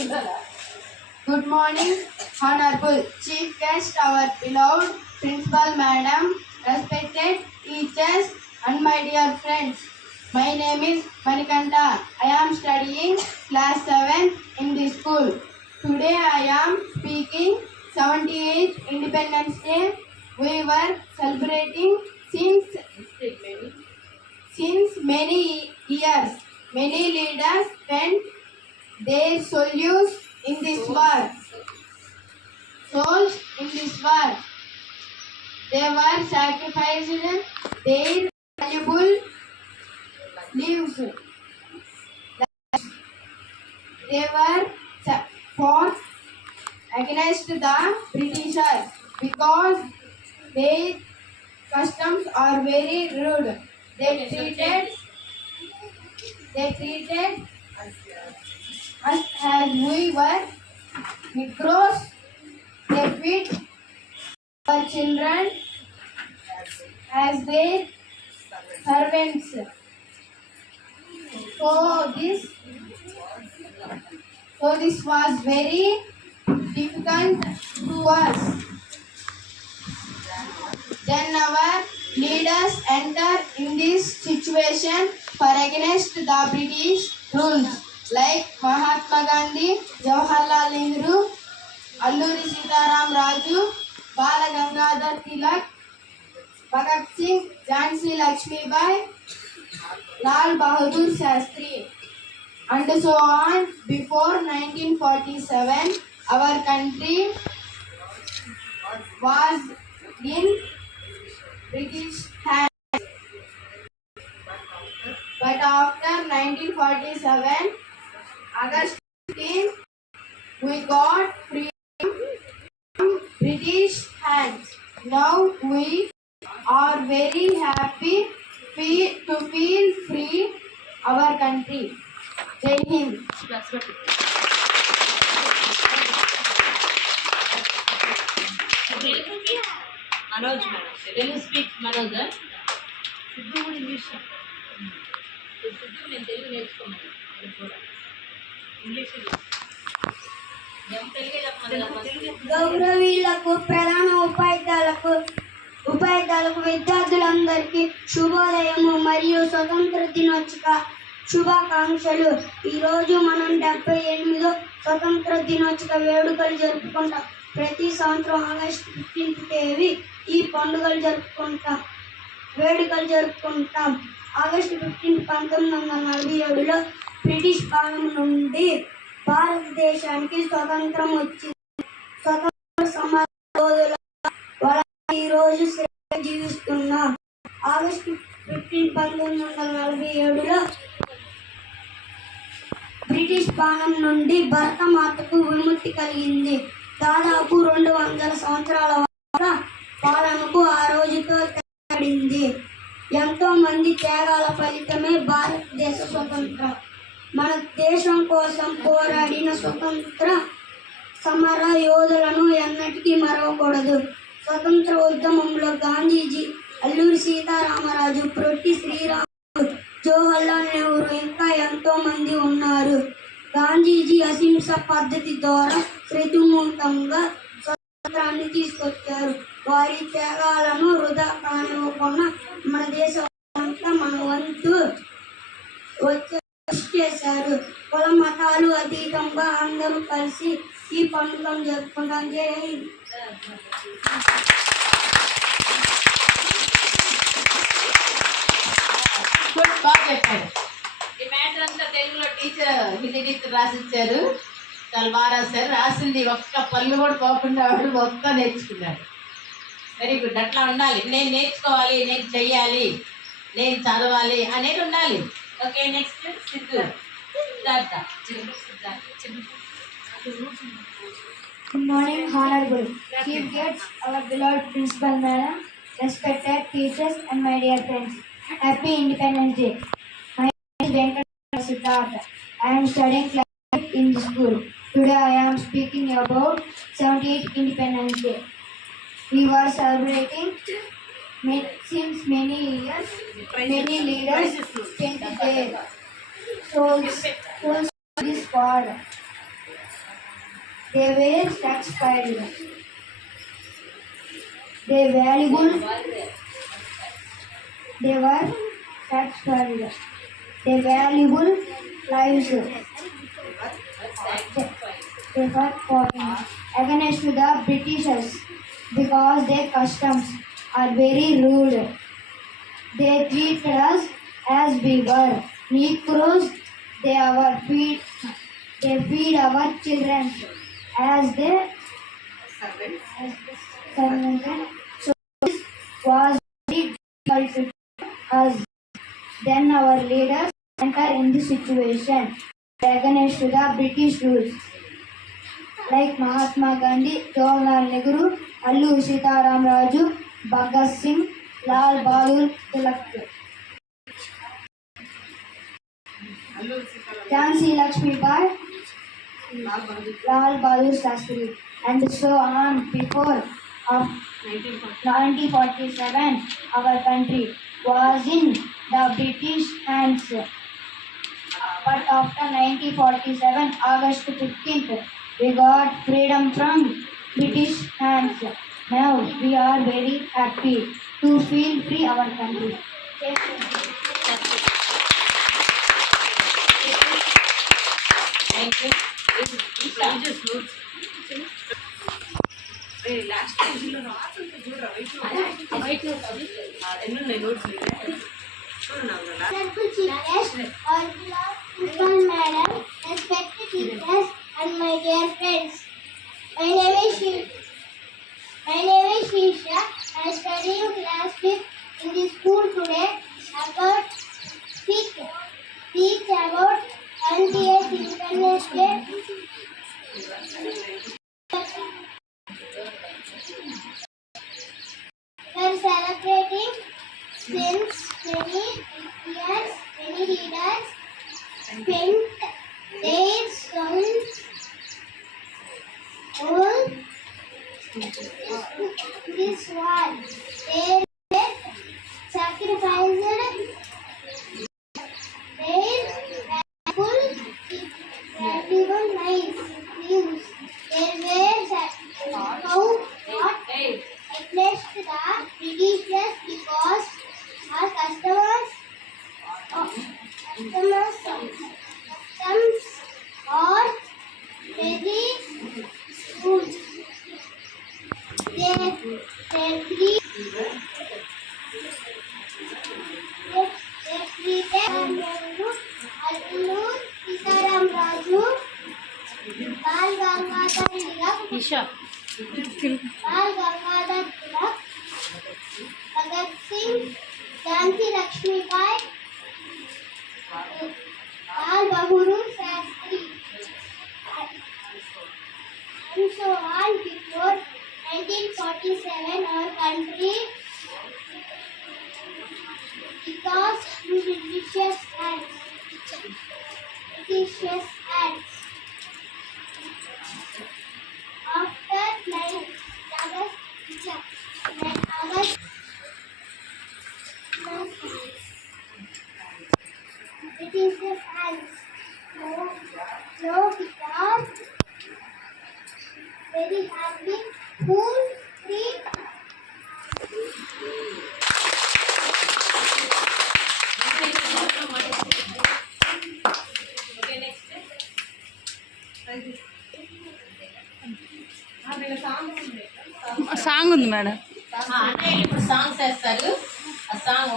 Good morning, Honorable Chief Guest, our beloved Principal Madam, respected teachers, and my dear friends. My name is Manikanta. I am studying class 7 in this school. Today I am speaking 78th Independence Day. We were celebrating since many years. Many leaders spent their souls in this war. They were sacrificing their valuable lives. They were fought against the Britishers because their customs are very rude. They treated us as we were Negroes. They beat our children as their servants. So this was very difficult to us. Then our leaders entered in this situation for against the British rules like Mahatma Gandhi, Jawaharlal Nehru, Alluri Sitaram Raju, Bala Gangadhar Tilak, Bhagat Singh, Jhansi Lakshmibai, Lal Bahadur Shastri, and so on. Before 1947, our country was in British hands. But after 1947, August 15, we got freedom from British hands. Now we are very happy to feel free our country. Jai Hind. Manoj, can you speak Manoj? English. గౌరవీయులకు ప్రధాన ఉపాధ్యాయులకు విద్యార్థులందరికీ శుభోదయము మరియు స్వతంత్ర దినోత్సవ శుభాకాంక్షలు. ఈరోజు మనం 78వ స్వతంత్ర దినోత్సవ వేడుకలు జరుపుకుంటాం. ప్రతి సంవత్సరం ఆగస్టు 15th తేదీ ఈ వేడుకలు జరుపుకుంటాం. ఆగస్టు 15 1947లో బ్రిటిష్ పాలన నుండి భారతదేశానికి స్వతంత్రం వచ్చింది. స్వతంత్ర సమర యోధుల వల్ల ఈరోజు జీవిస్తున్నాం. ఆగస్టు 15 1947లో బ్రిటిష్ పాలన నుండి భారతమాతకు విముక్తి కలిగింది. దాదాపు 200 సంవత్సరాల పాలనకు ఆ రోజుతో తెగబడింది. ఎంతో మంది త్యాగాల ఫలితమే భారతదేశ స్వతంత్రం. మన దేశం కోసం పోరాడిన స్వతంత్ర సమర యోధులను ఎన్నటికీ మరవకూడదు. స్వతంత్ర ఉద్యమంలో గాంధీజీ, అల్లూరి సీతారామరాజు, పొట్టి శ్రీరాములు, జవహర్లాల్ నెహ్రూ ఇంకా ఎంతో మంది ఉన్నారు. గాంధీజీ అహింస పద్ధతి ద్వారా ప్రతిమూర్తంగా స్వతంత్రాన్ని తీసుకొచ్చారు. వారి త్యాగాలను వృధా కానివ్వకుండా మన దేశం అంతా మన వంతు కృషి చేశారు. కుల మతాలు అతీతంగా అందరూ కలిసి ఈ పండుగను జరుపుకుంటాం. జై హింద్. బాగా చెప్పారు. ఈ మ్యాటర్ అంతా తెలుగులో హిందీ టీచర్ రాసిచ్చారు. చాలా బాగా రాశారు. రాసింది ఒక్క పళ్ళు కూడా పోకుండా వాడు ఒక్క నేర్చుకున్నాడు. Very good. అట్లా ఉండాలి. నేను నేర్చుకోవాలి, నేను చెయ్యాలి, నేను చదవాలి అనేది ఉండాలి. Okay, next Siddhu. Good morning, Honorable Chief Guests, our beloved Principal Madam, respected teachers, and my dear friends. Happy Independence Day. My name is Venkata Siddhartha. I am studying class 8 in the school. Today I am speaking about 78th Independence Day. We were celebrating since many years. Many leaders spent their souls in this war. They were satisfied. They valuable. They were satisfied. They valuable lives. They were fighting against the Britishers because their customs are very rude. They treated us as we were Negroes. They feed our children as they servants. So this was very difficult to us. Then our leaders enter in this situation against the British rules, like Mahatma Gandhi, Jawaharlal Nehru, Allu Sitaram Raju, Bhagat Singh, Lal Bahadur Tilak, Jhansi Lakshmi Bai, Lal Bahadur Shastri, and so on. Before of 1947, our country was in the British hands. But after 1947, August 15th, we got freedom from British hands. Now we are very happy to feel free our country. Thank you. Honorable Chief Guest, our beloved Principal Madam, respected teachers, and my dear friends. My name is Shisha. I am studying class 5th in the school today. About speak about 28th Independence Day. We are celebrating since many years. Many leaders spent their sons all this war. They sacrificed their valuable lives. They were not against the Britishers because our customs are very good. They treated Nehru, Allu Sitaram Raju, Bal Gangadhar Tilak, Bhagat Singh, Jhansi Lakshmi Bai, Lal Bahadur Shastri, and so on. Before 1947, our country because Britishers hands. After August Britishers hands. No, because very happy, cool, free. Okay, next. Song ఉంది madam అంటే ఇప్పుడు songs వేస్తారు ఆ song